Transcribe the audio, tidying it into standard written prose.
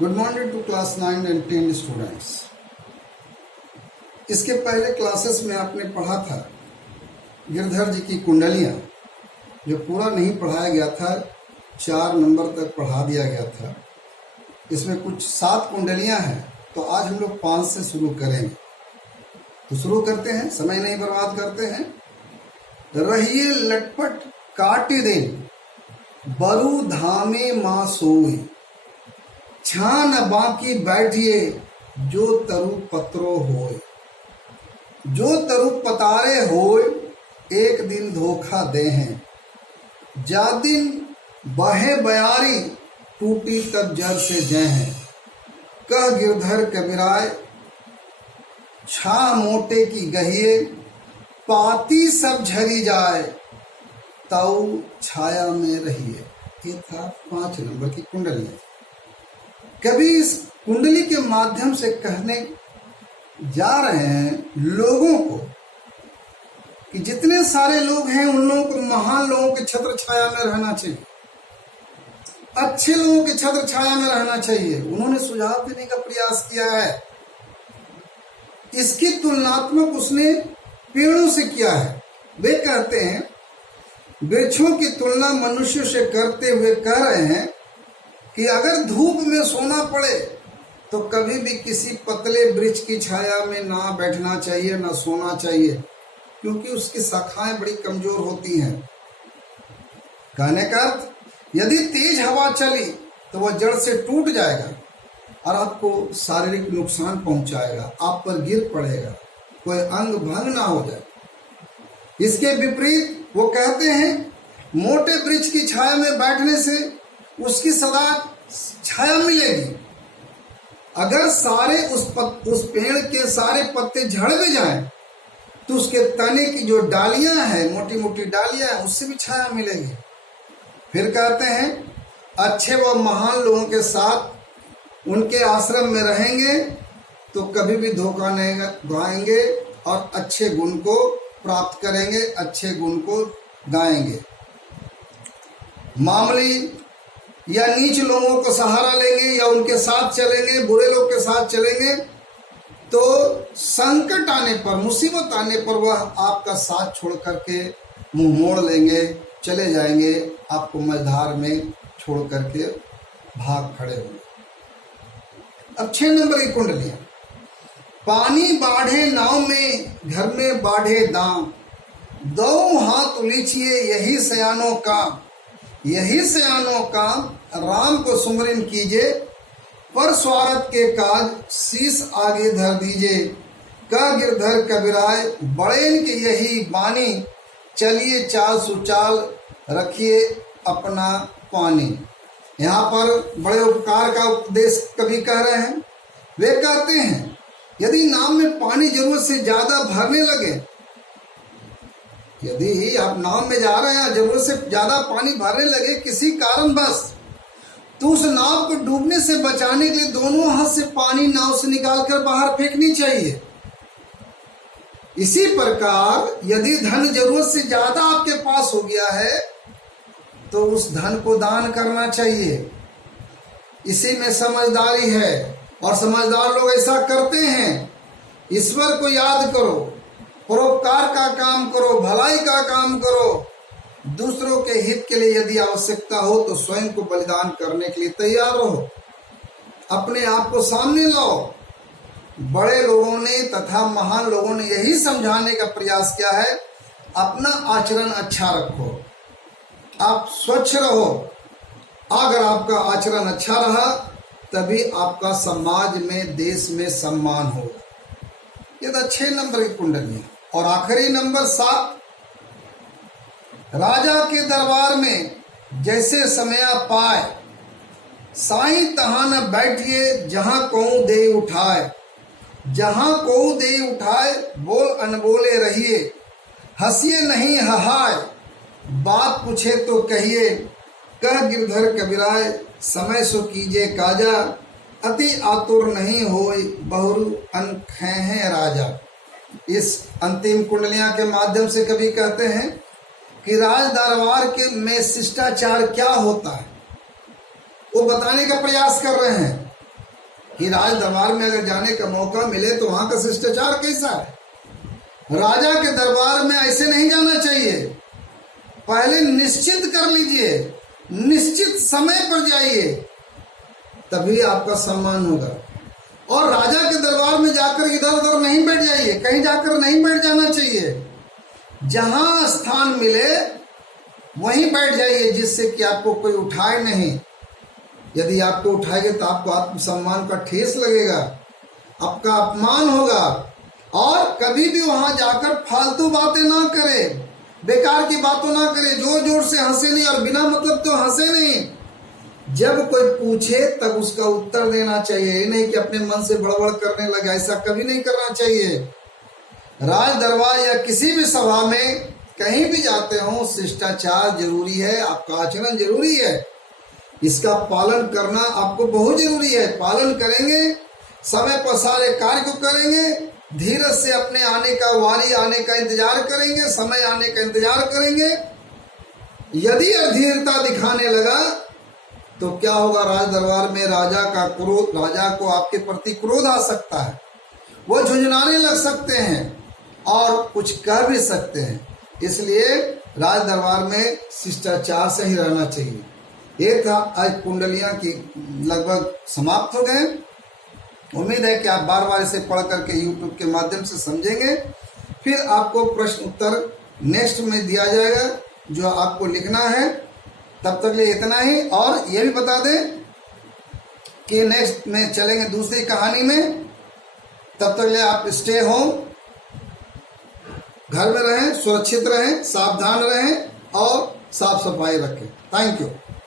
Good morning to class 9 and 10 students. इसके पहले classes में आपने पढ़ा था गिरधर जी की कुंडलियाँ, जो पूरा नहीं पढ़ाया गया था, 4 नंबर तक पढ़ा दिया गया था। इसमें कुछ 7 कुंडलियाँ हैं, तो आज हम लोग 5 से शुरू करेंगे। तो शुरू करते हैं, समय नहीं बर्बाद करते हैं। रहिए लटपट काटी दिन, बरु धामे माँ सोई, छान बाकी बैठिए जो तरु पत्रो होय, जो तरु पतारे होय एक दिन धोखा दे हैं, जा दिन बहे बयारी टूटी तब जर से जय हैं, कह गिरधर कबीराय छा मोटे की गहिए, पाती सब झरी जाए तऊ छाया में रहिए। ये था 5 नंबर की कुंडली। कभी इस कुंडली के माध्यम से कहने जा रहे हैं लोगों को कि जितने सारे लोग हैं उन लोगों को महान लोगों के छत्र छाया में रहना चाहिए, अच्छे लोगों के छत्र छाया में रहना चाहिए। उन्होंने सुझाव देने का प्रयास किया है। इसकी तुलनात्मक उसने पेड़ों से किया है। वे कहते हैं वृक्षों की तुलना मनुष्य से करते हुए कह रहे हैं कि अगर धूप में सोना पड़े तो कभी भी किसी पतले वृक्ष की छाया में ना बैठना चाहिए, ना सोना चाहिए, क्योंकि उसकी शाखाएं बड़ी कमजोर होती हैं। कहने का अर्थ, यदि तेज हवा चली तो वह जड़ से टूट जाएगा और आपको शारीरिक नुकसान पहुंचाएगा, आप पर गिर पड़ेगा, कोई अंग भंग ना हो जाए। इसके विपरीत वो कहते हैं मोटे वृक्ष की छाया में बैठने से उसकी सदा छाया मिलेगी। अगर सारे उस पेड़ के सारे पत्ते झड़ भी जाएं तो उसके तने की जो डालियां हैं, मोटी मोटी डालियां हैं, उससे भी छाया मिलेगी। फिर कहते हैं अच्छे व महान लोगों के साथ उनके आश्रम में रहेंगे तो कभी भी धोखा नहीं गाएंगे और अच्छे गुण को प्राप्त करेंगे, अच्छे गुण को गाएंगे। मामूली या नीच लोगों को सहारा लेंगे या उनके साथ चलेंगे, बुरे लोग के साथ चलेंगे तो संकट आने पर, मुसीबत आने पर वह आपका साथ छोड़ करके मुंह मोड़ लेंगे, चले जाएंगे, आपको मझधार में छोड़ करके भाग खड़े होंगे। अब 6 नंबर की कुंडलियां। पानी बाढ़े नाव में, घर में बाढ़े दाम, दो हाथ उलीचिए यही सयानों काम, यही सयानों काम, राम को सुमरन कीजिए पर स्वार्थ के काज शीश आगे धर दीजिए, कह गिरधर कबीराय बड़ेन के यही बानी, चलिए चाल सुचाल रखिए अपना पानी। यहाँ पर बड़े उपकार का उपदेश कवि कह रहे हैं। वे कहते हैं यदि नाव में पानी जरूरत से ज्यादा भरने लगे, यदि आप नाव में जा रहे हैं, जरूरत से ज्यादा पानी भरने लगे किसी कारणवश, तो उस नाव को डूबने से बचाने के लिए दोनों हाथ से पानी नाव से निकालकर बाहर फेंकनी चाहिए। इसी प्रकार यदि धन जरूरत से ज्यादा आपके पास हो गया है तो उस धन को दान करना चाहिए। इसी में समझदारी है और समझदार लोग ऐसा करते हैं। ईश्वर को याद करो, परोपकार का काम करो, भलाई का काम करो, दूसरों के हित के लिए यदि आवश्यकता हो तो स्वयं को बलिदान करने के लिए तैयार रहो, अपने आप को सामने लाओ। बड़े लोगों ने तथा महान लोगों ने यही समझाने का प्रयास किया है, अपना आचरण अच्छा रखो, आप स्वच्छ रहो। अगर आपका आचरण अच्छा रहा तभी आपका समाज में, देश में सम्मान होगा। ये तो 6 नंबर की कुंडली है। और आखिरी नंबर 7, राजा के दरबार में जैसे समया पाए, साई तहाँ न बैठिए जहां को दे उठाए, जहां को दे उठाए बोल अनबोले रहिए, हंसिए नहीं हहाय, बात पूछे तो कहिए, कह गिरधर कबीराय समय सो कीजिए काजा, अति आतुर नहीं होय बहुरु अनखें राजा। इस अंतिम कुंडलियां के माध्यम से कवि कहते हैं कि राज दरबार के में शिष्टाचार क्या होता है वो बताने का प्रयास कर रहे हैं। कि राज दरबार में अगर जाने का मौका मिले तो वहां का शिष्टाचार कैसा है। राजा के दरबार में ऐसे नहीं जाना चाहिए। पहले निश्चित कर लीजिए, निश्चित समय पर जाइए, तभी आपका सम्मान होगा। और राजा के दरबार में जाकर इधर उधर नहीं बैठ जाइए, कहीं जाकर नहीं बैठ जाना चाहिए। जहां स्थान मिले वहीं बैठ जाइए, जिससे कि आपको कोई उठाए नहीं। यदि आपको उठाएंगे तो आपको आत्मसम्मान का ठेस लगेगा, आपका अपमान होगा। और कभी भी वहां जाकर फालतू बातें ना करें, बेकार की बातों ना करें, जोर जोर से हंसे नहीं और बिना मतलब तो हंसे नहीं। जब कोई पूछे तब उसका उत्तर देना चाहिए, ये नहीं कि अपने मन से बड़बड़ करने लगे, ऐसा कभी नहीं करना चाहिए। राज दरबार या किसी भी सभा में कहीं भी जाते हो, शिष्टाचार जरूरी है, आपका आचरण जरूरी है, इसका पालन करना आपको बहुत जरूरी है। पालन करेंगे, समय पर सारे कार्य को करेंगे, धीरज से अपने आने का, वारी आने का इंतजार करेंगे, समय आने का इंतजार करेंगे। यदि अधीरता दिखाने लगा तो क्या होगा, राज दरबार में राजा का क्रोध, राजा को आपके प्रति क्रोध आ सकता है, वो झुंझुनाने लग सकते हैं और कुछ कह भी सकते हैं। इसलिए राज दरबार में शिष्टाचार से ही रहना चाहिए। ये था आज कुंडलियां की लगभग समाप्त हो गए। उम्मीद है कि आप बार बार इसे पढ़ करके YouTube के माध्यम से समझेंगे। फिर आपको प्रश्न उत्तर नेक्स्ट में दिया जाएगा जो आपको लिखना है। तब तक लिए इतना ही। और ये भी बता दें कि नेक्स्ट में चलेंगे दूसरी कहानी में। तब तक लिए आप स्टे होम, घर में रहें, सुरक्षित रहें, सावधान रहें और साफ सफाई रखें। Thank you.